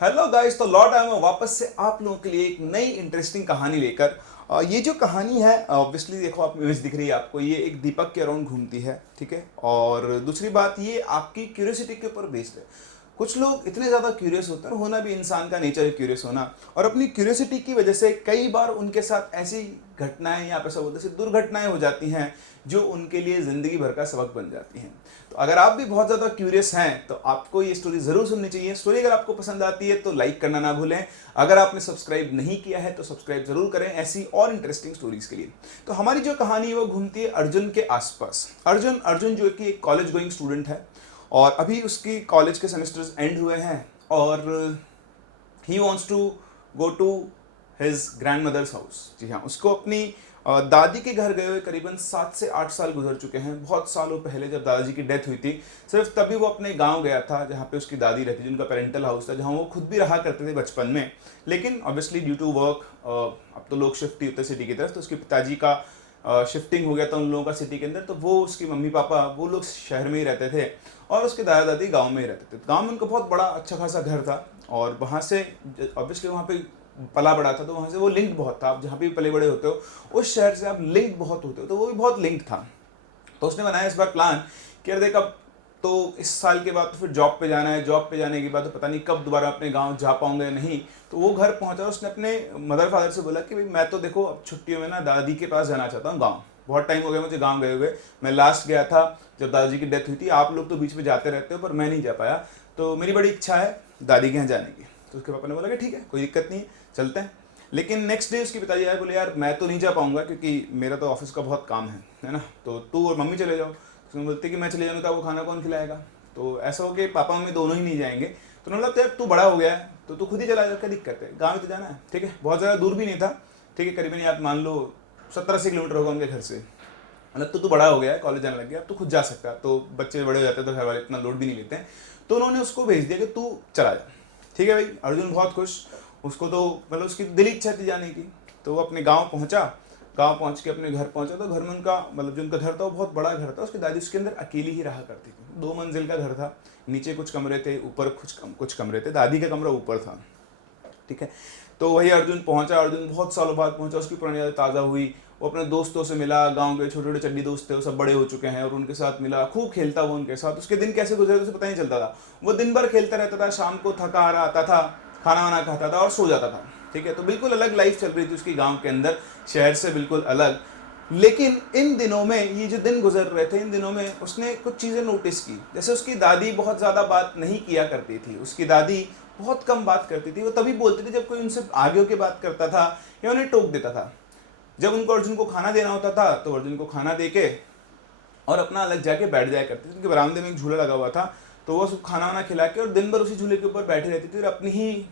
Hello guys, तो लौट आया मैं वापस से आप लोगों के लिए एक नई इंटरेस्टिंग कहानी लेकर। ये जो कहानी है, ऑब्वियसली देखो आप इमेज दिख रही है आपको, ये एक दीपक के अराउंड घूमती है, ठीक है। और दूसरी बात, ये आपकी क्यूरियोसिटी के ऊपर बेस्ड है। कुछ लोग इतने ज़्यादा क्यूरियस होते हैं, होना भी इंसान का नेचर है क्यूरियस होना, और अपनी क्यूरियोसिटी की वजह से कई बार उनके साथ ऐसी घटनाएं या ऐसा बोलते हैं दुर्घटनाएं हो जाती हैं जो उनके लिए ज़िंदगी भर का सबक बन जाती हैं। तो अगर आप भी बहुत ज़्यादा क्यूरियस हैं तो आपको ये स्टोरी ज़रूर सुननी चाहिए। स्टोरी अगर आपको पसंद आती है तो लाइक करना ना भूलें। अगर आपने सब्सक्राइब नहीं किया है तो सब्सक्राइब ज़रूर करें ऐसी और इंटरेस्टिंग स्टोरीज़ के लिए। तो हमारी जो कहानी है वो घूमती है अर्जुन के आसपास। अर्जुन अर्जुन जो कि एक कॉलेज गोइंग स्टूडेंट है और अभी उसकी कॉलेज के सेमेस्टर्स एंड हुए हैं और he wants to go to his grandmother's house. जी हाँ, उसको अपनी दादी के घर गए हुए करीबन 7 से 8 साल गुजर चुके हैं। बहुत सालों पहले जब दादाजी की डेथ हुई थी, सिर्फ तभी वो अपने गांव गया था जहाँ पे उसकी दादी रहती थी, जिनका पेरेंटल हाउस था, जहाँ वो खुद भी रहा करते थे बचपन में। लेकिन ऑब्वियसली ड्यू टू वर्क अब तो लोग शिफ्ट ही होते सिटी की तरफ, तो उसके पिताजी का शिफ्टिंग हो गया था उन लोगों का सिटी के अंदर, तो वो उसकी मम्मी पापा वो लोग शहर में ही रहते थे और उसके दादा दादी गाँव में ही रहते थे। गाँव में उनका बहुत बड़ा अच्छा खासा घर था और वहाँ से ऑब्वियसली वहाँ पे पला बड़ा था, तो वहाँ से वो लिंक बहुत था। आप जहाँ भी पले बड़े होते हो उस शहर से आप लिंक बहुत होते हो, तो वो भी बहुत लिंक था। तो उसने बनाया इस बार प्लान कि यार देख, अब तो इस साल के बाद तो फिर जॉब पे जाना है, जॉब पे जाने के बाद तो पता नहीं कब दोबारा अपने गांव जा पाऊंगा या नहीं। तो वो घर पहुंचा, उसने अपने मदर फादर से बोला कि भाई मैं तो देखो अब छुट्टियों में ना दादी के पास जाना चाहता हूँ गाँव। बहुत टाइम हो गया मुझे गाँव गए हुए। मैं लास्ट गया था जब दादाजी की डेथ हुई थी। आप लोग तो बीच में जाते रहते हो पर मैं नहीं जा पाया, तो मेरी बड़ी इच्छा है दादी के यहाँ जाने की। तो उसके पापा ने बोला कि ठीक है, कोई दिक्कत नहीं है, चलते हैं। लेकिन नेक्स्ट डे उसके पिताजी आए, बोले यार मैं तो नहीं जा पाऊंगा क्योंकि मेरा तो ऑफिस का बहुत काम है ना, तो तू और मम्मी चले जाओ। तो उसने बोलते कि मैं चले जाऊँगा तो वो खाना कौन खिलाएगा। तो ऐसा हो कि पापा मम्मी दोनों ही नहीं जाएंगे। तो उन्होंने बोला यार तू बड़ा हो गया है तो तू खुद ही चला जा, क्या दिक्कत है, गाँव में तो जाना है, ठीक है। बहुत ज़्यादा दूर भी नहीं था, ठीक है, करीबन आप मान लो 70-80 किलोमीटर होगा उनके घर से। मतलब तो तू बड़ा हो गया है, कॉलेज जाने लग गया, अब तो खुद जा सकता है। तो बच्चे बड़े हो जाते हैं तो घर वाले इतना लोड भी नहीं लेते हैं। तो उन्होंने उसको भेज दिया कि तू चला जा। ठीक है भाई, अर्जुन बहुत खुश। उसको तो मतलब उसकी दिली इच्छा थी जाने की। तो वो अपने गांव पहुंचा, गांव पहुंच के अपने घर पहुंचा। तो घर में उनका मतलब जो उनका घर था वो बहुत बड़ा घर था। उसकी दादी उसके अंदर अकेली ही रहा करती थी। 2 मंजिल का घर था, नीचे कुछ कमरे थे, ऊपर कुछ कमरे थे। दादी का कमरा ऊपर था, ठीक है। तो वही अर्जुन पहुंचा। अर्जुन बहुत सालों बाद पहुंचा, उसकी पुरानी यादें ताज़ा हुई। वो अपने दोस्तों से मिला, गांव के छोटे छोटे चड्डी दोस्त थे, वो सब बड़े हो चुके हैं और उनके साथ मिला, खूब खेलता वो उनके साथ। उसके दिन कैसे गुजरे उसे पता नहीं चलता था। वो दिन भर खेलता रहता था, शाम को थका आ रहा आता था, खाना वाना खाता था और सो जाता था, ठीक है। तो बिल्कुल अलग लाइफ चल रही थी उसकी गाँव के अंदर, शहर से बिल्कुल अलग। लेकिन इन दिनों में ये जो दिन गुजर रहे थे, इन दिनों में उसने कुछ चीज़ें नोटिस की। जैसे उसकी दादी बहुत ज़्यादा बात नहीं किया करती थी, उसकी दादी बहुत कम बात करती थी। वो तभी बोलती थी जब कोई उनसे आगे होकर बात करता था या उन्हें टोक देता था। जब उनको अर्जुन को खाना देना होता था तो अर्जुन को खाना दे के और अपना अलग जाके बैठ जाया करती थी। उनके बरामदे में एक झूला लगा हुआ था, तो वो सब खाना वाना खिला के और दिन भर उसी झूले के ऊपर बैठी रहती थी और अपनी ही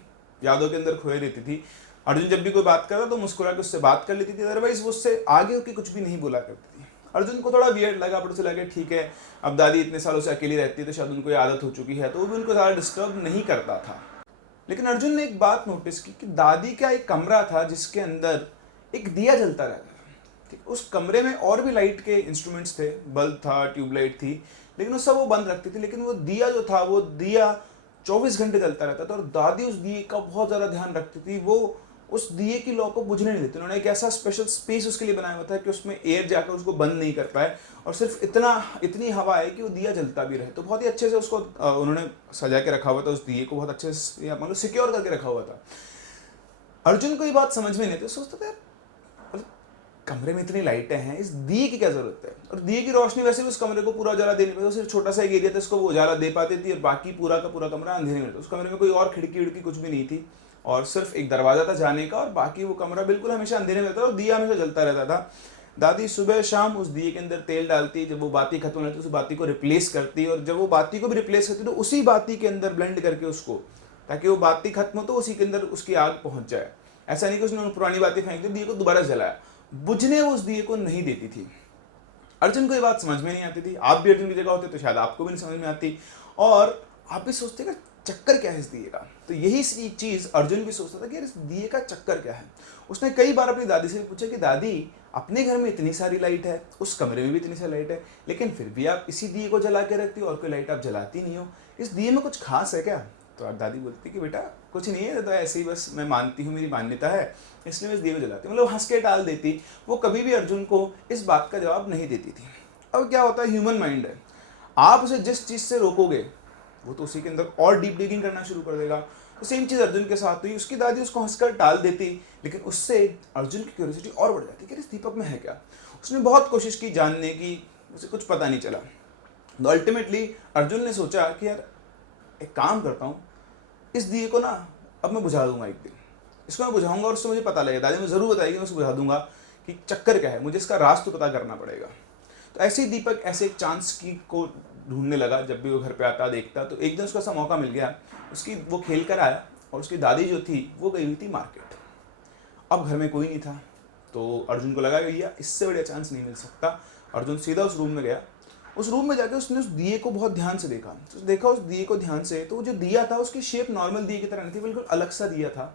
यादों के अंदर खोए रहती थी। अर्जुन जब भी कोई बात करता तो मुस्कुरा के उससे बात कर लेती थी, अदरवाइज वो उससे आगे होकर कुछ भी नहीं बोला करती थी। अर्जुन को थोड़ा वियर्ड लगा, पर उसे लगा ठीक है, अब दादी इतने सालों से अकेली रहती है तो शायद उनको आदत हो चुकी है, तो वो भी उनको ज़्यादा डिस्टर्ब नहीं करता था। लेकिन अर्जुन ने एक बात नोटिस की कि दादी का एक कमरा था जिसके अंदर एक दिया जलता रहता था, ठीक। उस कमरे में और भी लाइट के इंस्ट्रूमेंट्स थे, बल्ब था, ट्यूबलाइट थी, लेकिन वो सब वो बंद रखती थी। लेकिन वो दिया जो था, वो दिया 24 घंटे जलता रहता था और दादी उस दिए का बहुत ज़्यादा ध्यान रखती थी। वो उस दिए की लौ को बुझने नहीं देती। उन्होंने एक ऐसा स्पेशल स्पेस उसके लिए बनाया हुआ था कि उसमें एयर जाकर उसको बंद नहीं कर पाए और सिर्फ इतनी हवा है कि वो दिया जलता भी रहे। तो बहुत ही अच्छे से उसको उन्होंने सजा के रखा हुआ था, उस दिए को बहुत अच्छे से मतलब सिक्योर करके रखा हुआ था। अर्जुन को ये बात समझ में नहीं थी, सोचता था यार कमरे में इतनी लाइटें हैं, इस दिए की क्या जरूरत है। और दिए की रोशनी वैसे भी उस कमरे को पूरा उजाला दे नहीं पाती, सिर्फ छोटा सा एक एरिया था इसको वो उजाला दे पाती थी और बाकी पूरा का पूरा कमरा अंधेरे में था। उस कमरे में कोई और खिड़की विड़की कुछ भी नहीं थी और सिर्फ एक दरवाजा था जाने का और बाकी वो कमरा बिल्कुल हमेशा अंधेरे में रहता था और दिया हमेशा जलता रहता था। दादी सुबह शाम उस दिए के अंदर तेल डालती, जब वो बाती खत्म होती उस बाती को रिप्लेस करती और जब वो बाती को भी रिप्लेस करती तो उसी बाती के अंदर ब्लेंड करके उसको, ताकि वो बाती खत्म हो तो उसी के अंदर उसकी आग पहुंच जाए। ऐसा नहीं कि उसने पुरानी बातें फेंक दी, दिए को दोबारा जलाया, बुझने वो उस दिए को नहीं देती थी। अर्जुन को ये बात समझ में नहीं आती थी। आप भी अर्जुन की जगह होते तो शायद आपको भी नहीं समझ में आती और आप भी सोचते कि चक्कर क्या है इस दिए का। तो यही चीज़ अर्जुन भी सोचता था कि यार इस दिए का चक्कर क्या है। उसने कई बार अपनी दादी से भी पूछा कि दादी अपने घर में इतनी सारी लाइट है, उस कमरे में भी इतनी सारी लाइट है, लेकिन फिर भी आप इसी दिए को जला के रखती हो और कोई लाइट आप जलाती नहीं हो, इस दिए में कुछ खास है क्या। तो दादी बोलती कि बेटा कुछ नहीं है, तो ऐसे ही बस मैं मानती हूँ, मेरी मान्यता है, इसलिए मैं इस दिए को जलाती हूँ। मतलब हंस के टाल देती, वो कभी भी अर्जुन को इस बात का जवाब नहीं देती थी। अब क्या होता है, ह्यूमन माइंड है, आप उसे जिस चीज़ से रोकोगे वो तो उसी के अंदर और डीप डिगिंग करना शुरू कर देगा। तो सेम चीज़ अर्जुन के साथ हुई, उसकी दादी उसको हंसकर टाल देती, लेकिन उससे अर्जुन की क्यूरियोसिटी और बढ़ जाती कि इस दीपक में है क्या। उसने बहुत कोशिश की जानने की, उसे कुछ पता नहीं चला। तो अल्टीमेटली अर्जुन ने सोचा कि यार एक काम करता हूँ, इस दिए को ना अब मैं बुझा दूंगा, एक दिन इसको मैं बुझाऊंगा और उससे मुझे पता लगेगा, दादी मुझे ज़रूर बताएगी, मैं उसको बुझा दूंगा कि चक्कर क्या है, मुझे इसका राज तो पता करना पड़ेगा। तो ऐसे ही दीपक ऐसे एक चांस की को ढूंढने लगा, जब भी वो घर पे आता देखता, तो एक दिन उसको ऐसा मौका मिल गया, उसकी वो खेल कर आया और उसकी दादी जो थी वो गई हुई थी मार्केट। अब घर में कोई नहीं था, तो अर्जुन को लगा कि भैया इससे बढ़िया चांस नहीं मिल सकता। अर्जुन सीधा उस रूम में गया, उस रूम में जाके उसने उस दिए को बहुत ध्यान से देखा, तो देखा उस दिए को ध्यान से, तो वो जो दिया था उसकी शेप नॉर्मल दिए की तरह नहीं थी, बिल्कुल अलग सा दिया था।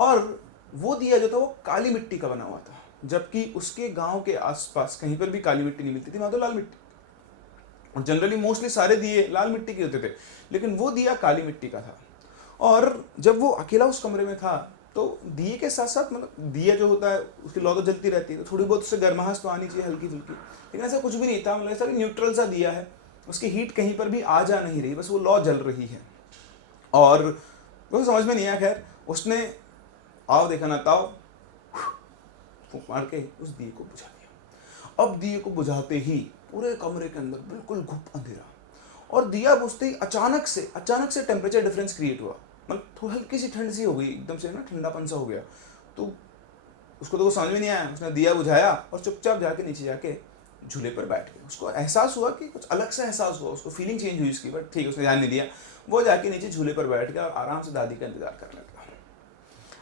और वो दिया जो था वो काली मिट्टी का बना हुआ था, जबकि उसके गांव के आसपास कहीं पर भी काली मिट्टी नहीं मिलती थी, वहां तो लाल मिट्टी, और जनरली मोस्टली सारे दिए लाल मिट्टी के होते थे, लेकिन वो दिया काली मिट्टी का था। और जब वो अकेला उस कमरे में था, तो दिए के साथ साथ, मतलब दिया जो होता है उसकी लौ तो जलती रहती है, तो थोड़ी बहुत उससे गर्माहट तो आनी चाहिए हल्की फुल्की, लेकिन ऐसा कुछ भी नहीं था। मतलब ऐसा न्यूट्रल सा दिया है, उसकी हीट कहीं पर भी आ जा नहीं रही, बस वो लौ जल रही है। और वो समझ में नहीं आया, खैर उसने आओ देखा ना ताओ फूंक मार के उस दिए को बुझा दिया। अब दिए को बुझाते ही पूरे कमरे के अंदर बिल्कुल घुप अंधेरा, और दिया बुझते ही अचानक से टेम्परेचर डिफरेंस क्रिएट हुआ, मतलब थोड़ी हल्की सी ठंड सी हो गई, एकदम से ना ठंडापन सा हो गया। तो उसको तो वो समझ में नहीं आया, उसने दिया बुझाया और चुपचाप जाके नीचे जाके झूले पर बैठ गया। उसको एहसास हुआ कि कुछ अलग सा एहसास हुआ, उसको फीलिंग चेंज हुई उसकी, बट ठीक है उसने ध्यान नहीं दिया। वो जाके नीचे झूले पर बैठ गया और आराम से दादी का इंतजार करने लगा।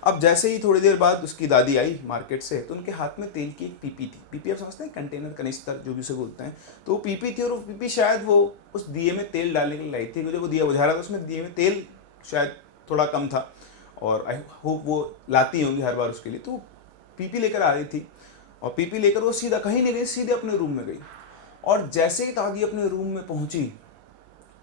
अब जैसे ही थोड़ी देर बाद उसकी दादी आई मार्केट से, तो उनके हाथ में तेल की एक पीपी थी। पीपी आप समझते हैं, कंटेनर, कनिस्तर जो भी उसे बोलते हैं। तो वो पीपी थी, और वो पीपी शायद वो उस दिए में तेल डालने के लिए लाई थी, क्योंकि जब वो दिया बुझा रहा था उसमें दिए में तेल शायद थोड़ा कम था, और आई होप वो लाती होंगी हर बार उसके लिए। तो पीपी लेकर आ रही थी, और पीपी लेकर वो सीधा कहीं नहीं गई, सीधे अपने रूम में गई। और जैसे ही दादी अपने रूम में पहुंची,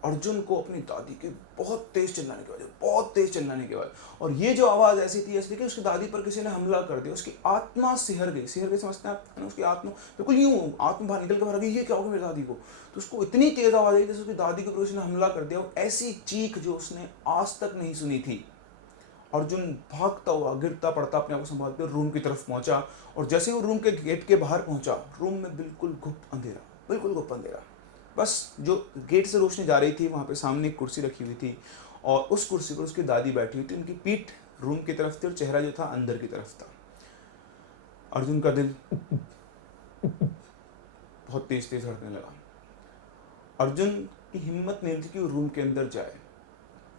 अर्जुन को अपनी दादी के बहुत तेज चिल्लाने के बाद, और ये जो आवाज़ ऐसी थी ऐसी कि उसकी दादी पर किसी ने हमला कर दिया। उसकी आत्मा सिहर गई, समझते हैं आप, उसकी आत्मा बिल्कुल यूँ आत्मा बाहर निकल के बाहर गई, ये क्या हो गया मेरी दादी को। तो उसको इतनी तेज आवाज़ आई जैसे उसकी दादी के ऊपर किसी ने हमला कर दिया, और ऐसी चीख जो उसने आज तक नहीं सुनी थी। अर्जुन भागता हुआ, गिरता पड़ता, अपने आप को संभालते रूम की तरफ पहुंचा, और जैसे वो रूम के गेट के बाहर पहुंचा, रूम में बिल्कुल गुप्त अंधेरा। बस जो गेट से रोशनी जा रही थी, वहाँ पे सामने एक कुर्सी रखी हुई थी, और उस कुर्सी पर उसकी दादी बैठी हुई थी। उनकी पीठ रूम की तरफ थी और चेहरा जो था अंदर की तरफ था। अर्जुन का दिल बहुत तेज धड़कने लगा। अर्जुन की हिम्मत नहीं थी कि वो रूम के अंदर जाए,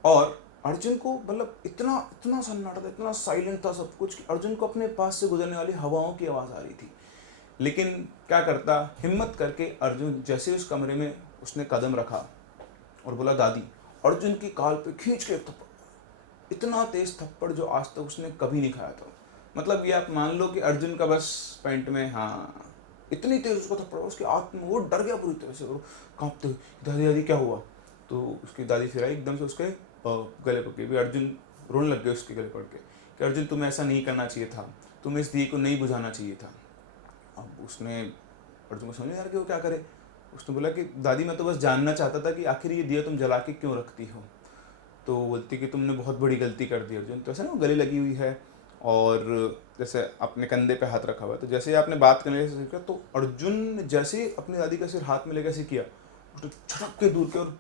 और अर्जुन को मतलब इतना सन्नाटा था, इतना साइलेंट था सब कुछ, कि अर्जुन को अपने पास से गुजरने वाली हवाओं की आवाज़ आ रही थी। लेकिन क्या करता, हिम्मत करके अर्जुन जैसे उस कमरे में उसने कदम रखा और बोला दादी, अर्जुन की काल पे खींच के एक थप्पड़, इतना तेज थप्पड़ जो आज तक उसने कभी नहीं खाया था। मतलब ये आप मान लो कि अर्जुन का बस पैंट में, हाँ, इतनी तेज उसको थप्पड़, उसकी आत्मा, वो डर गया पूरी तरह से, और कांपते हुए दादी क्या हुआ। तो उसकी दादी फिर आई एकदम से उसके गले पकड़ के, भी अर्जुन रोने लग गए उसके गले पकड़ के कि अर्जुन तुम्हें ऐसा नहीं करना चाहिए था, तुम्हें इस दिए को नहीं बुझाना चाहिए था। अब उसने अर्जुन को समझ यार कि वो क्या करे। उसने बोला कि दादी मैं तो बस जानना चाहता था कि आखिर ये दिया तुम जला के क्यों रखती हो। तो बोलती कि तुमने बहुत बड़ी गलती कर दी अर्जुन। तो ऐसा ना वो गले लगी हुई है, और जैसे अपने कंधे पे हाथ रखा हुआ है, तो जैसे ही आपने बात करने से सीखा, तो अर्जुन जैसे ही अपनी दादी का सिर हाथ में लेकर ऐसे किया, उसने झटक के दूर किया, और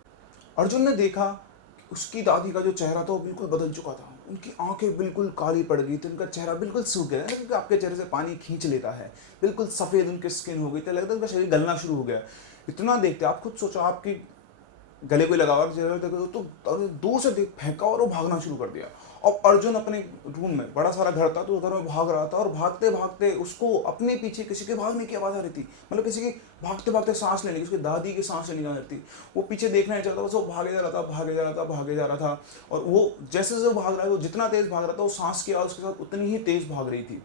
अर्जुन ने देखा कि उसकी दादी का जो चेहरा था वो बिल्कुल बदल चुका था। उनकी आंखें बिल्कुल काली पड़ गई थी, उनका चेहरा बिल्कुल सूख गया, क्योंकि आपके चेहरे से पानी खींच लेता है। बिल्कुल सफ़ेद उनकी स्किन हो गई थी, लगता है उनका शरीर गलना शुरू हो गया। इतना देखते आप खुद सोचो, आपकी गले कोई लगा और तो दूर से फेंका और वो भागना शुरू कर दिया। अब अर्जुन अपने रूम में, बड़ा सारा घर था, तो उधर में भाग रहा था, और भागते भागते उसको अपने पीछे किसी के भागने की आवाज़ आ रही थी, मतलब किसी की भागते भागते सांस लेने की, उसकी दादी की सांस लेने की आवाज़ थी। वो पीछे देखना नहीं चाहता, बस वो भागे जा रहा था। और वो जैसे जैसे वो भाग रहा है, वो जितना तेज भाग रहा था, वो सांस की आवाज़ के साथ उतनी ही तेज भाग रही थी।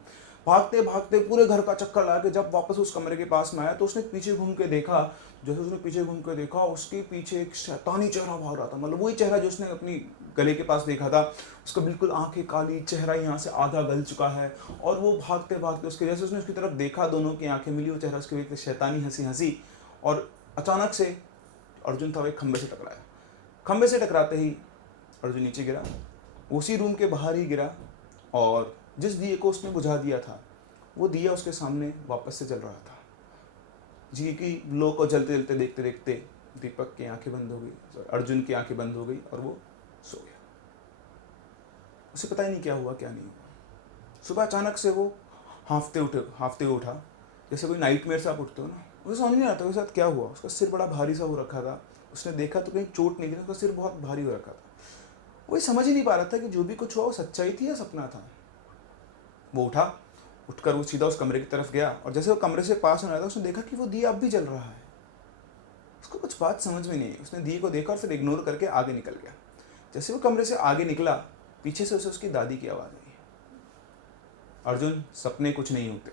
भागते भागते पूरे घर का चक्कर लगा के जब वापस उस कमरे के पास में आया, तो उसने पीछे घूम के देखा, जैसे उसने पीछे घूम कर देखा, उसके पीछे एक शैतानी चेहरा भाग रहा था, मतलब वही चेहरा जो उसने अपनी गले के पास देखा था। उसका बिल्कुल आंखें काली, चेहरा यहाँ से आधा गल चुका है, और वो भागते भागते उसके, जैसे उसने उसकी तरफ देखा, दोनों की आंखें मिली, वो चेहरा उसके एक शैतानी हंसी हंसी, और अचानक से अर्जुन था वो एक खंबे से टकराया। खंबे से टकराते ही अर्जुन नीचे गिरा, उसी रूम के बाहर ही गिरा, और जिस दिए को उसने बुझा दिया था वो दिया उसके सामने वापस से जल रहा था। जी की लो को जलते जलते देखते देखते दीपक की आंखें बंद हो गई, अर्जुन की आंखें बंद हो गई, और वो सो गया। उसे पता ही नहीं क्या हुआ क्या नहीं हुआ। सुबह अचानक से वो हाफते हुए उठा, जैसे कोई नाइटमेयर से आप उठते हो ना, उसे समझ नहीं आता उसके साथ क्या हुआ। उसका सिर बड़ा भारी सा हो रखा था, उसने देखा तो कहीं चोट नहीं थी, उसका सिर बहुत भारी हो रखा था। वही समझ ही नहीं पा रहा था कि जो भी कुछ हुआ वो सच्चाई थी या सपना था। वो उठकर वो सीधा उस कमरे की तरफ गया, और जैसे वो कमरे से पास होने लगा उसने देखा कि वो दिया अब भी जल रहा है। उसको कुछ बात समझ में नहीं आई, उसने दिए को देखा और फिर इग्नोर करके आगे निकल गया। जैसे वो कमरे से आगे निकला, पीछे से उसे उसकी दादी की आवाज़ आई, अर्जुन सपने कुछ नहीं होते।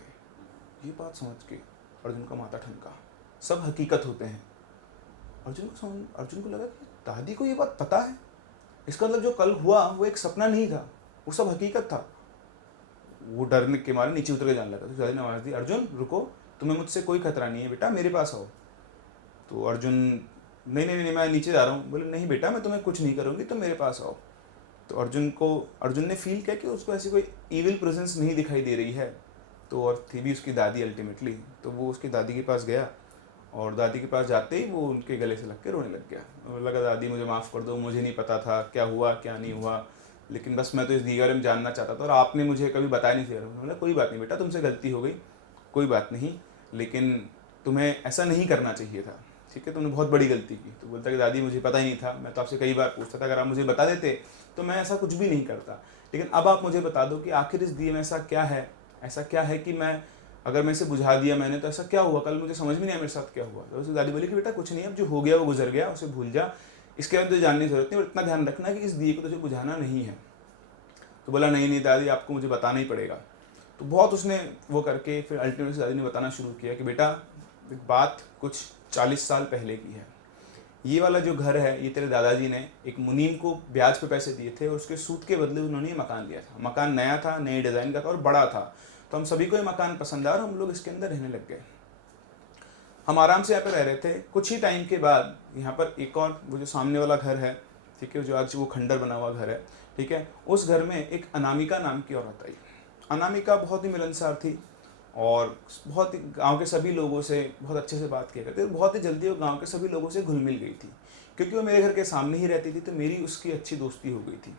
ये बात समझ के अर्जुन का माथा ठनका, सब हकीकत होते हैं। अर्जुन को लगा कि दादी को ये बात पता है, इसका मतलब जो कल हुआ वो एक सपना नहीं था, वो सब हकीकत था। वो डरने के मारे नीचे उतर के जाने लगा। तो दादी ने आवाज़ दी, अर्जुन रुको, तुम्हें मुझसे कोई खतरा नहीं है बेटा, मेरे पास आओ। तो अर्जुन, नहीं नहीं नहीं मैं नीचे जा रहा हूँ। बोले नहीं बेटा मैं तुम्हें कुछ नहीं करूँगी, तुम मेरे पास आओ। तो अर्जुन ने फील किया कि उसको ऐसी कोई ईविल प्रेजेंस नहीं दिखाई दे रही है, तो और थी भी उसकी दादी अल्टीमेटली। तो वो उसकी दादी के पास गया, और दादी के पास जाते ही वो उनके गले से लग के रोने लग गया। और लगा दादी मुझे माफ़ कर दो, मुझे नहीं पता था क्या हुआ क्या नहीं हुआ, लेकिन बस मैं तो इस दिए बारे में जानना चाहता था और आपने मुझे कभी बताया नहीं था। बोला कोई बात नहीं बेटा, तुमसे गलती हो गई, कोई बात नहीं, लेकिन तुम्हें ऐसा नहीं करना चाहिए था, ठीक है, तुमने बहुत बड़ी गलती की। तो बोलता कि दादी मुझे पता ही नहीं था, मैं तो आपसे कई बार पूछता था, अगर आप मुझे बता देते तो मैं ऐसा कुछ भी नहीं करता, लेकिन अब आप मुझे बता दो कि आखिर इस दिए में ऐसा क्या है कि मैं, अगर मैं इसे बुझा दिया मैंने तो ऐसा क्या हुआ, कल मुझे समझ में नहीं आया मेरे साथ क्या हुआ। तो उसे दादी बोली कि बेटा कुछ नहीं, अब जो हो गया वो गुजर गया, उसे भूल जा, इसके बाद तुझे जानने की जरूरत नहीं, और इतना ध्यान रखना कि इस दिए को तुझे बुझाना नहीं है। तो बोला नहीं नहीं दादी, आपको मुझे बताना ही पड़ेगा। तो बहुत उसने वो करके फिर अल्टीमेटली दादी ने बताना शुरू किया कि बेटा बात कुछ 40 साल पहले की है। ये वाला जो घर है ये तेरे दादाजी ने एक मुनीम को ब्याज पे पैसे दिए थे, और उसके सूद के बदले उन्होंने ये मकान लिया था। मकान नया था, नए डिज़ाइन का था और बड़ा था। तो हम सभी को ये मकान पसंद आया और हम लोग इसके अंदर रहने लग गए। हम आराम से यहाँ पे रह रहे थे। कुछ ही टाइम के बाद यहाँ पर एक और, वो जो सामने वाला घर है, ठीक है, जो आज वो खंडर बना हुआ घर है, ठीक है, उस घर में एक अनामिका नाम की औरत आई। अनामिका बहुत ही मिलनसार थी और बहुत ही गांव के सभी लोगों से बहुत अच्छे से बात किया करती थी। बहुत ही जल्दी वो गांव के सभी लोगों से घुल मिल गई थी, क्योंकि वो मेरे घर के सामने ही रहती थी, तो मेरी उसकी अच्छी दोस्ती हो गई थी।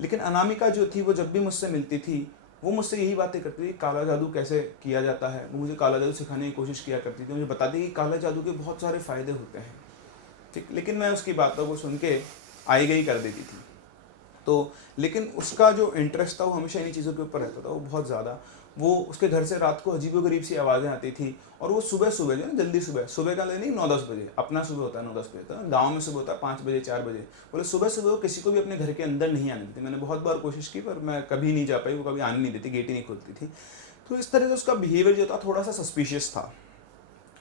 लेकिन अनामिका जो थी वो जब भी मुझसे मिलती थी वो मुझसे यही बातें करती थी, काला जादू कैसे किया जाता है। वो मुझे काला जादू सिखाने की कोशिश किया करती थी, मुझे बताती कि काला जादू के बहुत सारे फ़ायदे होते हैं, ठीक। लेकिन मैं उसकी बातों को सुन के आई गई कर देती थी। तो लेकिन उसका जो इंटरेस्ट था वो हमेशा इन्हीं चीज़ों के ऊपर रहता था, वो बहुत ज़्यादा। वो उसके घर से रात को अजीबोगरीब सी आवाज़ें आती थी, और वो सुबह सुबह जो है जल्दी सुबह का नहीं 9-10 बजे, अपना सुबह होता है 9-10 बजे, तो गाँव में सुबह होता है 5 बजे 4 बजे, बोले सुबह सुबह वो किसी को भी अपने घर के अंदर नहीं आने देती। मैंने बहुत बार कोशिश की पर मैं कभी नहीं जा पाई, वो कभी आने नहीं देती, गेट ही नहीं खोलती थी। तो इस तरह से उसका बिहेवियर जो था थोड़ा सा सस्पिशियस था।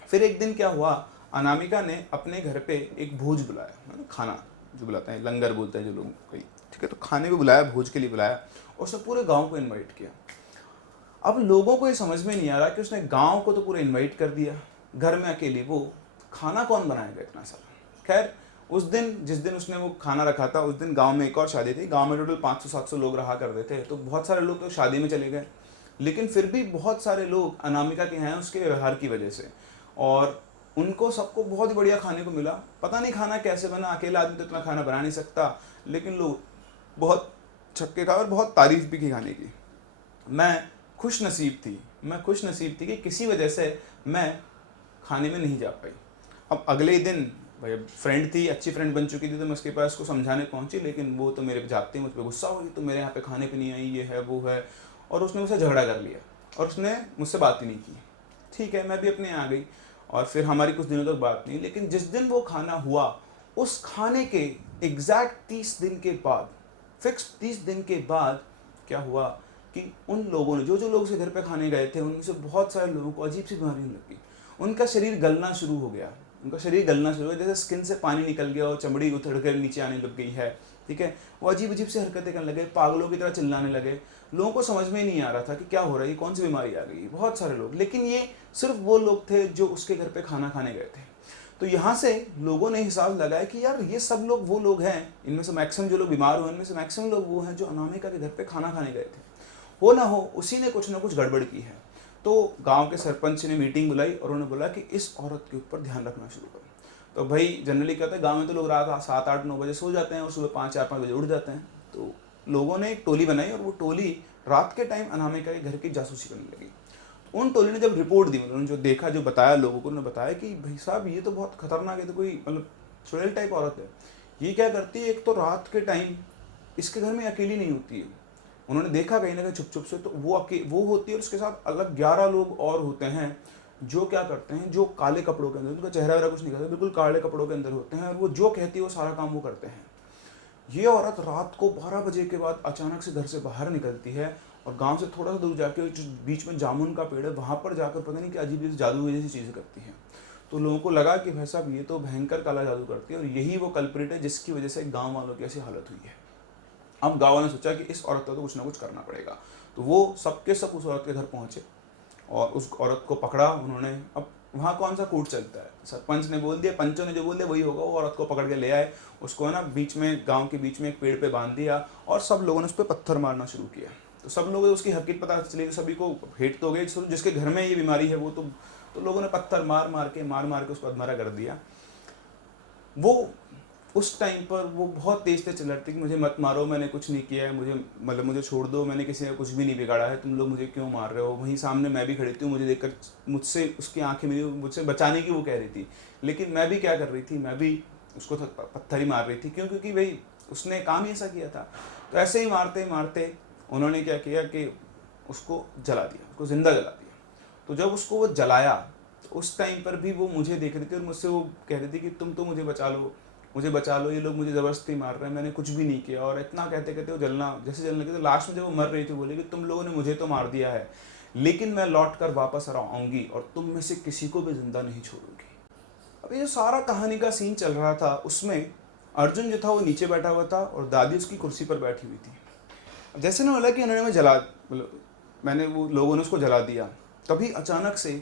फिर एक दिन क्या हुआ, अनामिका ने अपने घर पे एक भोज बुलाया, मतलब खाना जो बुलाते हैं, लंगर बोलते हैं जो लोग कोई, ठीक है, तो खाने को बुलाया, भोज के लिए बुलाया, और उसने पूरे गांव को इनवाइट किया। अब लोगों को ये समझ में नहीं आ रहा कि उसने गांव को तो पूरा इनवाइट कर दिया, घर में अकेली वो, खाना कौन बनाएगा इतना सारा। खैर उस दिन जिस दिन उसने वो खाना रखा था, उस दिन गांव में एक और शादी थी। गांव में टोटल 500-700 लोग रहा करते थे, तो बहुत सारे लोग तो शादी में चले गए, लेकिन फिर भी बहुत सारे लोग अनामिका के हैं उसके व्यवहार की वजह से, और उनको सबको बहुत ही बढ़िया खाने को मिला। पता नहीं खाना कैसे बना, अकेला आदमी तो इतना खाना बना नहीं सकता, लेकिन लोग बहुत छक्के खा और बहुत तारीफ भी की खाने की। मैं खुश नसीब थी कि किसी वजह से मैं खाने में नहीं जा पाई। अब अगले दिन भाई फ्रेंड थी, अच्छी फ्रेंड बन चुकी थी, तो मैं उसके पास उसको समझाने पहुंची, लेकिन वो तो मेरे जाते ही मुझ पर गुस्सा हुई, तो मेरे यहाँ पे खाने पे नहीं आई, ये है वो है, और उसने मुझसे झगड़ा कर लिया और उसने मुझसे बात ही नहीं की। ठीक है, मैं भी अपने यहाँ आ गई और फिर हमारी कुछ दिनों तक बात नहीं। लेकिन जिस दिन वो खाना हुआ, उस खाने के एग्जैक्ट 30 दिन के बाद, फिक्स 30 दिन के बाद क्या हुआ कि उन लोगों ने, जो लोग उसके घर पे खाने गए थे, उनमें से बहुत सारे लोगों को अजीब सी बीमारी होने लगी। उनका शरीर गलना शुरू हो गया, उनका शरीर गलना शुरू हो गया, जैसे स्किन से पानी निकल गया और चमड़ी उतर कर नीचे आने लग गई है, ठीक है। वो अजीब अजीब से हरकतें करने लगे, पागलों की तरह चिल्लाने लगे। लोगों को समझ में ही नहीं आ रहा था कि क्या हो रहा है, ये कौन सी बीमारी आ गई, बहुत सारे लोग। लेकिन ये सिर्फ वो लोग थे जो उसके घर पे खाना खाने गए थे। तो यहाँ से लोगों ने हिसाब लगाया कि यार ये सब लोग वो लोग हैं, इनमें से मैक्सिमम जो लोग बीमार हुए इनमें से मैक्सिमम लोग वो हैं जो अनामिका के घर पे खाना खाने गए थे। हो ना हो उसी ने कुछ ना कुछ गड़बड़ की है। तो गांव के सरपंच ने मीटिंग बुलाई और उन्होंने बोला कि इस औरत के ऊपर ध्यान रखना शुरू करो। तो भाई जनरली कहते हैं गांव में तो लोग रात 7-8-9 बजे सो जाते हैं और सुबह 5-4-5 बजे उठ जाते हैं। तो लोगों ने एक टोली बनाई और वो टोली रात के टाइम अनामिका के घर की जासूसी करने लगी। उन टोली ने जब रिपोर्ट दी, उन्होंने जो देखा, जो बताया लोगों को, उन्होंने बताया कि भाई साहब ये तो बहुत खतरनाक है, तो कोई मतलब चुड़ैल टाइप औरत है। ये क्या करती है, एक तो रात के टाइम इसके घर में अकेली नहीं होती है, उन्होंने देखा कहीं ना कहीं छुप छुप से, तो वो होती है और उसके साथ अलग 11 लोग और होते हैं जो क्या करते हैं, जो काले कपड़ों के अंदर, उनका चेहरा वगैरह कुछ नहीं करते, बिल्कुल काले कपड़ों के अंदर होते हैं और वो जो कहती है वो सारा काम वो करते हैं। ये औरत रात को 12 बजे के बाद अचानक से घर से बाहर निकलती है और गांव से थोड़ा सा दूर जाके बीच में जामुन का पेड़ है वहाँ पर जाकर पता नहीं कि अजीब अजीब जादू जैसी चीज़ें करती हैं। तो लोगों को लगा कि भाई साहब ये तो भयंकर काला जादू करती है और यही वो कल्प्रिट है जिसकी वजह से गाँव वालों की ऐसी हालत हुई है। अब गाँव वालों ने सोचा कि इस औरत को तो कुछ ना कुछ करना पड़ेगा। तो वो सबके सब उस औरत के घर पहुँचे और उस औरत को पकड़ा उन्होंने। अब वहाँ कौन सा कोर्ट चलता है, सरपंच ने बोल दिया, पंचों ने जो बोल दिया वही होगा। वो औरत को पकड़ के ले आए, उसको है ना बीच में, गांव के बीच में एक पेड़ पे बांध दिया और सब लोगों ने उस पर पत्थर मारना शुरू किया। तो सब लोगों को उसकी हकीकत पता चली, तो सभी को हेट तो हो गई, जिसके घर में ये बीमारी है वो तो लोगों ने पत्थर मार मार के उसको अधमरा कर दिया। वो उस टाइम पर वो बहुत तेज से चिल्लाती कि मुझे मत मारो, मैंने कुछ नहीं किया है, मुझे छोड़ दो, मैंने किसी ने कुछ भी नहीं बिगाड़ा है, तुम लोग मुझे क्यों मार रहे हो। वहीं सामने मैं भी खड़ी थी, मुझे देखकर मुझसे उसकी आंखें मिली, मुझसे बचाने की वो कह रही थी, लेकिन मैं भी क्या कर रही थी, मैं भी उसको पत्थर ही मार रही थी। क्यों? क्योंकि भाई उसने काम ही ऐसा किया था। तो ऐसे ही मारते मारते उन्होंने क्या किया कि उसको जला दिया, उसको जिंदा जला दिया। तो जब उसको वो जलाया तो उस टाइम पर भी वो मुझे देख रही थी और मुझसे वो कह रही थी कि तुम तो मुझे बचा लो, ये लोग मुझे ज़बरदस्ती मार रहे हैं, मैंने कुछ भी नहीं किया। और इतना कहते कहते वो जैसे जलने लगी। तो लास्ट में जब वो मर रही थी बोले कि तुम लोगों ने मुझे तो मार दिया है, लेकिन मैं लौट कर वापस आऊँगी और तुम में से किसी को भी जिंदा नहीं छोड़ूंगी। अब ये जो सारा कहानी का सीन चल रहा था उसमें अर्जुन जो था वो नीचे बैठा हुआ था और दादी उसकी कुर्सी पर बैठी हुई थी। अब जैसे ना बोला कि वो लोगों ने उसको जला दिया, तभी अचानक से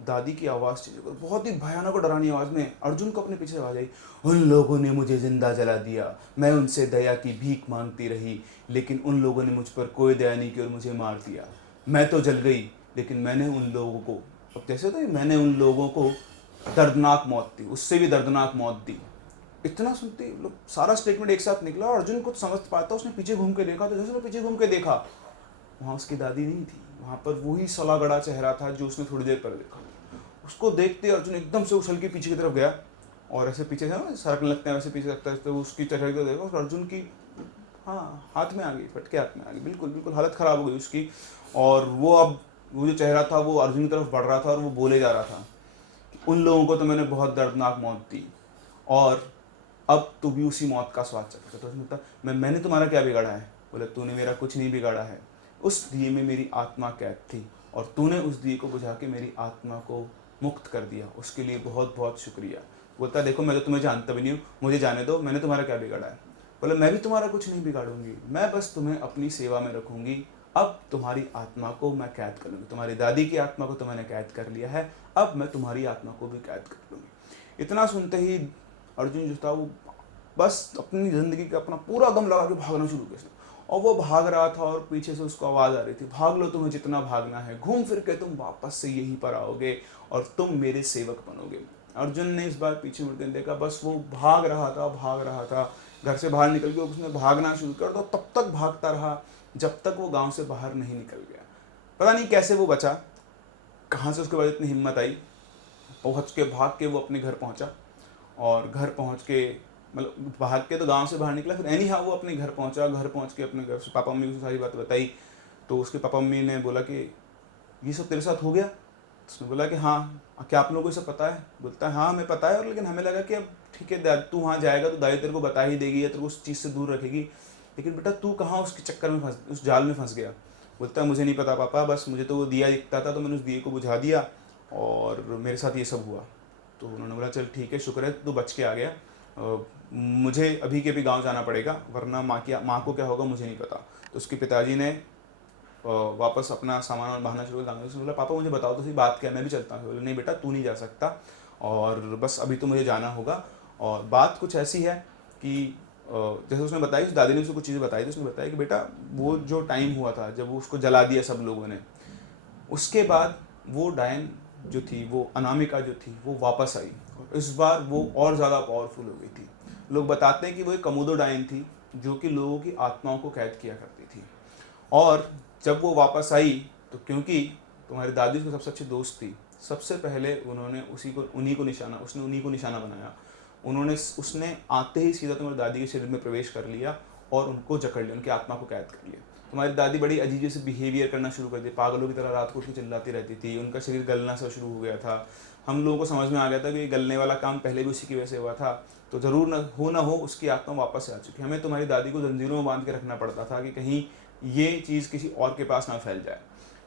दादी की आवाज़ चली और बहुत ही भयानक और डरावनी आवाज़ में अर्जुन को अपने पीछे आवाज़ आई, उन लोगों ने मुझे जिंदा जला दिया, मैं उनसे दया की भीख मांगती रही, लेकिन उन लोगों ने मुझ पर कोई दया नहीं की और मुझे मार दिया। मैं तो जल गई, लेकिन मैंने उन लोगों को, अब कैसे तो मैंने उन लोगों को दर्दनाक मौत दी, उससे भी दर्दनाक मौत दी। इतना सुनते लोग सारा स्टेटमेंट एक साथ निकला और अर्जुन कुछ समझ पाता, उसने पीछे घूम के देखा। तो जैसे उसने पीछे घूम के देखा, वहाँ उसकी दादी नहीं थी, वहाँ पर वही सला गड़ा चेहरा था जो उसने थोड़ी देर पहले देखा। उसको देखते अर्जुन एकदम से उछल के पीछे की तरफ गया और ऐसे पीछे से ना सरकने लगते हैं वैसे पीछे लगता है, तो उसकी चेहरे को देखा और अर्जुन की हाथ में आ गई, फटके हाथ में आ गई, बिल्कुल बिल्कुल हालत ख़राब हो गई उसकी। और वो जो चेहरा था वो अर्जुन की तरफ बढ़ रहा था और वो बोले जा रहा था कि उन लोगों को तो मैंने बहुत दर्दनाक मौत दी और अब तू भी उसी मौत का स्वाद चखा। तो उसने कहा मैंने तुम्हारा क्या बिगाड़ा है? बोले तूने मेरा कुछ नहीं बिगाड़ा है, उस दिए में मेरी आत्मा कैद थी और तूने उस दिए को बुझा के मेरी आत्मा को मुक्त कर दिया, उसके लिए बहुत बहुत शुक्रिया। बोलता देखो मैं तो तुम्हें जानता भी नहीं हूँ, मुझे जाने दो, मैंने तुम्हारा क्या बिगाड़ा है? बोले मैं भी तुम्हारा कुछ नहीं बिगाड़ूंगी, मैं बस तुम्हें अपनी सेवा में रखूंगी। अब तुम्हारी आत्मा को मैं कैद कर लूँगी, तुम्हारी दादी की आत्मा को तो मैंने कैद कर लिया है, अब मैं तुम्हारी आत्मा को भी कैद कर लूँगी। इतना सुनते ही अर्जुन जो था वो बस अपनी ज़िंदगी का अपना पूरा दम लगा के भागना शुरू किया और वो भाग रहा था और पीछे से उसको आवाज़ आ रही थी, भाग लो तुम्हें जितना भागना है, घूम फिर के तुम वापस से यहीं पर आओगे और तुम मेरे सेवक बनोगे। अर्जुन ने इस बार पीछे मुड़कर देखा, बस वो भाग रहा था, घर से बाहर निकल के उसने भागना शुरू कर दिया। तब तक भागता रहा जब तक वो गांव से बाहर नहीं निकल गया। पता नहीं कैसे वो बचा, कहाँ से उसके बाद इतनी हिम्मत आई। भाग के वो अपने घर पहुँचा और घर पहुँच के मतलब भाग के तो गांव से बाहर निकला, फिर एनी हाउ वो अपने घर पहुंचा। घर पहुंच के अपने घर से पापा मम्मी को सारी बात बताई। तो उसके पापा मम्मी ने बोला कि ये सब तेरे साथ हो गया? उसने बोला कि हाँ, क्या आप लोगों को ये सब पता है? बोलता है हाँ हमें पता है, और लेकिन हमें लगा कि अब ठीक है तू वहाँ जाएगा तो दादी तेरे को बता ही देगी या तेरे को उस चीज़ से दूर रखेगी, लेकिन बेटा तू कहाँ उसके चक्कर में उस जाल में फंस गया? बोलता है मुझे नहीं पता पापा, बस मुझे तो वो दिया दिखता था तो मैंने उस दिए को बुझा दिया और मेरे साथ ये सब हुआ। तो उन्होंने बोला चल ठीक है, शुक्र है तू बच के आ गया, मुझे अभी के भी गांव जाना पड़ेगा, वरना माँ को क्या होगा मुझे नहीं पता। तो उसके पिताजी ने वापस अपना सामान बहाना शुरू कर, उसने बोला पापा मुझे बताओ तो सही बात क्या है, मैं भी चलता हूँ। बोले नहीं बेटा तू नहीं जा सकता, और बस अभी तो मुझे जाना होगा। और बात कुछ ऐसी है कि जैसे उसने बताई, उस दादी ने उसको कुछ चीज़ें बताई थी। उसने बताया कि बेटा वो जो टाइम हुआ था जब वो उसको जला दिया सब लोगों ने, उसके बाद वो डायन जो थी, वो अनामिका जो थी, वो वापस आई, और इस बार वो और ज़्यादा पावरफुल हो गई थी। लोग बताते हैं कि वो एक कमोदो डायन थी जो कि लोगों की आत्माओं को कैद किया करती थी। और जब वो वापस आई तो क्योंकि तुम्हारी दादी उसकी सबसे अच्छी दोस्त थी, सबसे पहले उन्होंने उन्हीं को निशाना बनाया। उसने आते ही सीधा तुम्हारी दादी के शरीर में प्रवेश कर लिया और उनको जकड़ लिया, उनकी आत्मा को कैद कर लिया। तुम्हारी दादी बड़ी अजीब से बिहेवियर करना शुरू कर दी, पागलों की तरह रात को उठ के चिल्लाती रहती थी, उनका शरीर गलना सा शुरू हो गया था। हम लोगों को समझ में आ गया था कि गलने वाला काम पहले भी उसी की वजह से हुआ था, तो ज़रूर ना हो उसकी आत्मा वापस से आ चुकी। हमें तुम्हारी दादी को जंजीरों में बांध के रखना पड़ता था कि कहीं ये चीज़ किसी और के पास ना फैल जाए।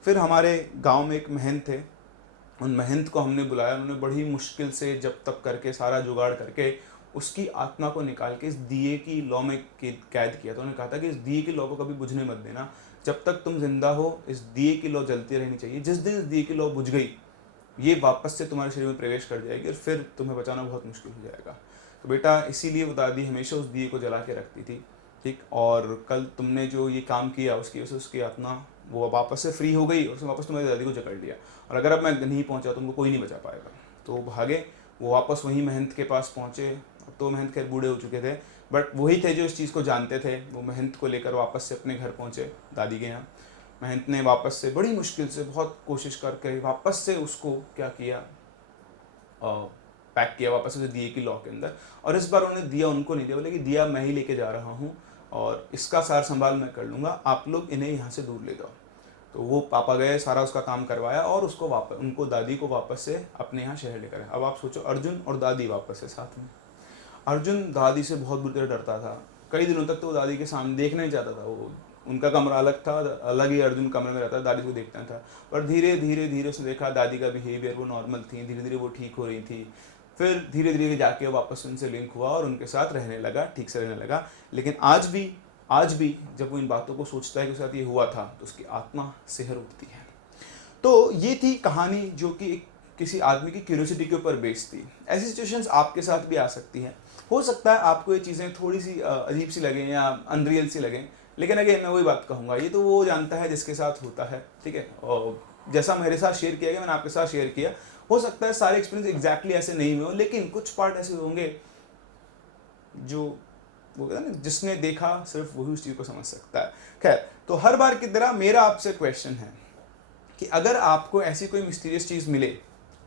फिर हमारे गांव में एक महंत थे, उन महंत को हमने बुलाया। उन्होंने बड़ी मुश्किल से जब तक करके सारा जुगाड़ करके उसकी आत्मा को निकाल के इस दिए की लौ में कैद किया। तो उन्होंने कहा था कि इस दिए की लौ को कभी बुझने मत देना, जब तक तुम जिंदा हो इस दिए की लौ जलती रहनी चाहिए। जिस दिन इस दिए की लौ बुझ गई ये वापस से तुम्हारे शरीर में प्रवेश कर जाएगी और फिर तुम्हें बचाना बहुत मुश्किल हो जाएगा। तो बेटा इसीलिए वो दादी हमेशा उस दिए को जला के रखती थी, ठीक। और कल तुमने जो ये काम किया उसकी वजह से उसकी आत्मा वो वापस से फ्री हो गई और उसने वापस तुम्हारी दादी को जकड़ लिया। और अगर अब मैं नहीं पहुंचा तो तुमको कोई नहीं बचा पाएगा। तो भागे, वो वापस वहीं महंत के पास पहुंचे। अब तो महंत खैर बूढ़े हो चुके थे, बट वही थे जो इस चीज़ को जानते थे। वो महंत को लेकर वापस से अपने घर पहुंचे दादी के यहाँ। महंत ने वापस से बड़ी मुश्किल से बहुत कोशिश करके वापस से उसको क्या किया, पैक किया वापस से दिए की लौ के अंदर। और इस बार उन्होंने दिया उनको नहीं दिया, बोले कि दिया मैं ही लेके जा रहा हूँ और इसका सार संभाल मैं कर लूँगा, आप लोग इन्हें यहाँ से दूर ले जाओ। तो वो पापा गए, सारा उसका काम करवाया और उसको वापस उनको दादी को वापस से अपने यहाँ शहर लेकर आए। अब आप सोचो अर्जुन और दादी वापस से साथ में। अर्जुन दादी से बहुत बुरी तरह डरता था। कई दिनों तक तो वो दादी के सामने देखना नहीं चाहता था। वो उनका कमरा अलग था, अलग ही अर्जुन कमरे में रहता था, दादी को देखता था। पर धीरे धीरे धीरे उसने देखा दादी का बिहेवियर वो नॉर्मल थी, धीरे धीरे वो ठीक हो रही थी। फिर धीरे धीरे जाके वापस उनसे लिंक हुआ और उनके साथ रहने लगा, ठीक से रहने लगा। लेकिन आज भी जब वो इन बातों को सोचता है कि उसके साथ ये हुआ था तो उसकी आत्मा सिहर उठती है। तो ये थी कहानी जो कि किसी आदमी की क्यूरियोसिटी के ऊपर बेस्ड थी। ऐसी सिचुएशंस आपके साथ भी आ सकती हैं। हो सकता है आपको ये चीज़ें थोड़ी सी अजीब सी लगें या अनरियल सी लगें, लेकिन अगेन मैं वही बात कहूँगा, ये तो वो जानता है जिसके साथ होता है, ठीक है। और जैसा मेरे साथ शेयर किया गया मैंने आपके साथ शेयर किया। हो सकता है सारे एक्सपीरियंस एग्जैक्टली ऐसे नहीं हुए हो, लेकिन कुछ पार्ट ऐसे होंगे जो वो कहता है ना, जिसने देखा सिर्फ वही उस चीज़ को समझ सकता है। खैर, तो हर बार की तरह मेरा आपसे क्वेश्चन है कि अगर आपको ऐसी कोई मिस्टीरियस चीज़ मिले,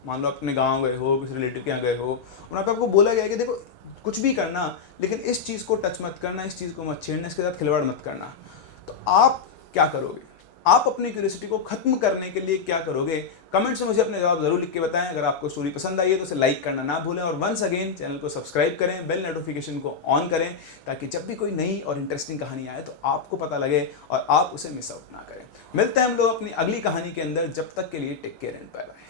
मान लो अपने गांव गए हो, किसी रिलेटिव के यहाँ गए हो, और आपको बोला गया कि देखो कुछ भी करना लेकिन इस चीज़ को टच मत करना, इस चीज़ को मत छेड़ना, इसके साथ खिलवाड़ मत करना, तो आप क्या करोगे? आप अपनी क्यूरियोसिटी को खत्म करने के लिए क्या करोगे? कमेंट्स में मुझे अपने जवाब जरूर लिख के बताएं। अगर आपको स्टोरी पसंद आई है तो उसे लाइक करना ना भूलें और वंस अगेन चैनल को सब्सक्राइब करें, बेल नोटिफिकेशन को ऑन करें, ताकि जब भी कोई नई और इंटरेस्टिंग कहानी आए तो आपको पता लगे और आप उसे मिस आउट ना करें। मिलते हैं हम लोग अपनी अगली कहानी के अंदर, जब तक के लिए take care and bye bye.